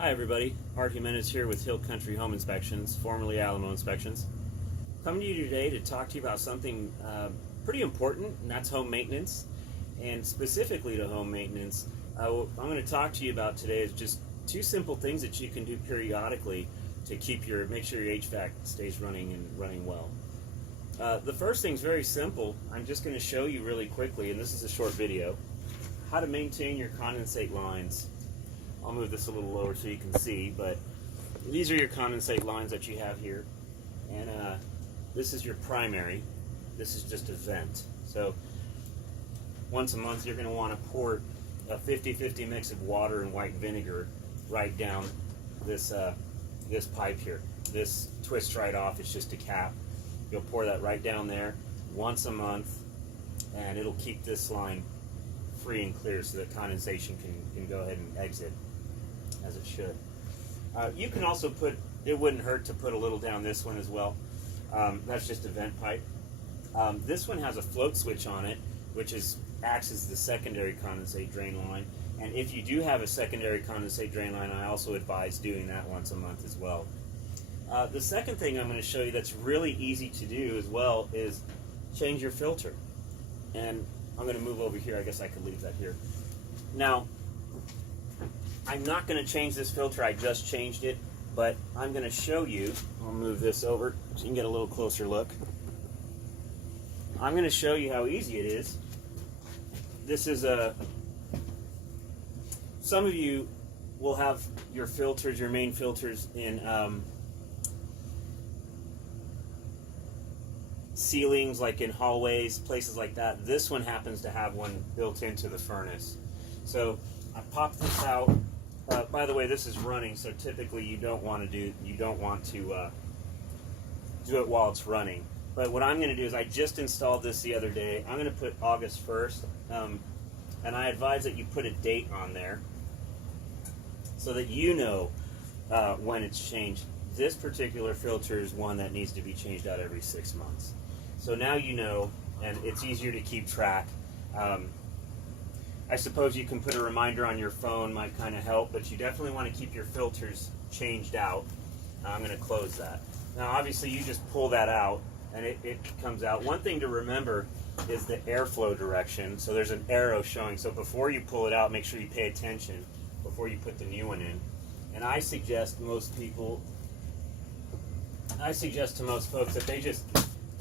Hi everybody, Art Jimenez here with Hill Country Home Inspections, formerly Alamo Inspections. Coming to you today to talk to you about something pretty important, and that's home maintenance. And specifically to home maintenance, I'm going to talk to you about today is just two simple things that you can do periodically to make sure your HVAC stays running and running well. The first thing is very simple. I'm just going to show you really quickly, and this is a short video, how to maintain your condensate lines. I'll move this a little lower so you can see, but these are your condensate lines that you have here, and this is your primary. This is just a vent. So once a month you're going to want to pour a 50-50 mix of water and white vinegar right down this this pipe here. This twists right off. It's just a cap. You'll pour that right down there once a month, and it'll keep this line free and clear so that condensation can go ahead and exit as it should. You can also it wouldn't hurt to put a little down this one as well. That's just a vent pipe. This one has a float switch on it, which acts as the secondary condensate drain line. And if you do have a secondary condensate drain line, I also advise doing that once a month as well. The second thing I'm going to show you that's really easy to do as well is change your filter. And I'm going to move over here. I guess I could leave that here. Now, I'm not going to change this filter. I just changed it, but I'm going to show you. I'll move this over so you can get a little closer look. I'm going to show you how easy it is. This is some of you will have your filters, your main filters in ceilings, like in hallways, places like that. This one happens to have one built into the furnace. So I popped this out. By the way, this is running, so typically you don't want to do it while it's running. But what I'm going to do is I just installed this the other day. I'm going to put August 1st, and I advise that you put a date on there so that you know when it's changed. This particular filter is one that needs to be changed out every 6 months. So now you know, and it's easier to keep track. I suppose you can put a reminder on your phone, might kind of help, but you definitely want to keep your filters changed out. I'm going to close that. Now obviously you just pull that out and it comes out. One thing to remember is the airflow direction. So there's an arrow showing. So before you pull it out, make sure you pay attention before you put the new one in. And I suggest to most folks that they just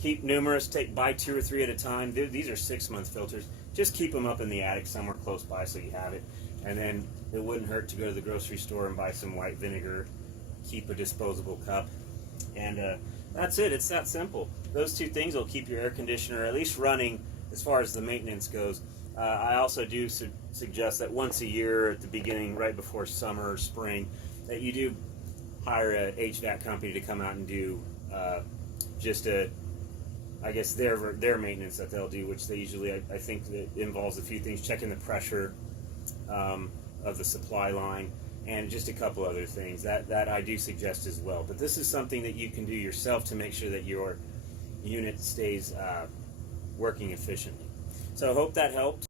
keep numerous, buy 2 or 3 at a time. These are 6-month filters. Just keep them up in the attic somewhere close by so you have it. And then it wouldn't hurt to go to the grocery store and buy some white vinegar, keep a disposable cup. And that's it. It's that simple. Those 2 things will keep your air conditioner at least running as far as the maintenance goes. I also do suggest that once a year at the beginning, right before summer or spring, that you do hire a HVAC company to come out and do I guess their maintenance that they'll do, which they usually, I think that involves a few things, checking the pressure of the supply line and just a couple other things that I do suggest as well. But this is something that you can do yourself to make sure that your unit stays working efficiently. So I hope that helped.